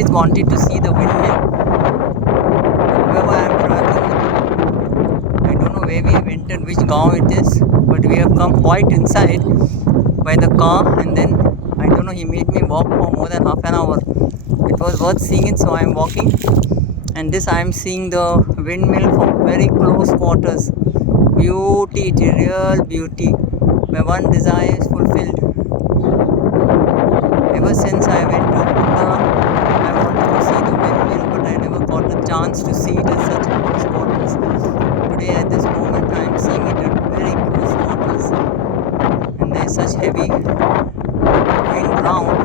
always wanted to see the windmill. Wherever I am traveling, I don't know where we have entered, which gaon it is, but we have come quite inside by the car, and then I don't know, he made me walk for more than half an hour. It was worth seeing it, so I am walking, and this I am seeing the windmill from very close quarters. Beauty, it is real beauty. My one desire is fulfilled. Ever since I went to Buddha, I wanted to see the windmill, but I never got a chance to see it at such close quarters. Today at this moment I am seeing it at very close quarters, and there is such heavy wind round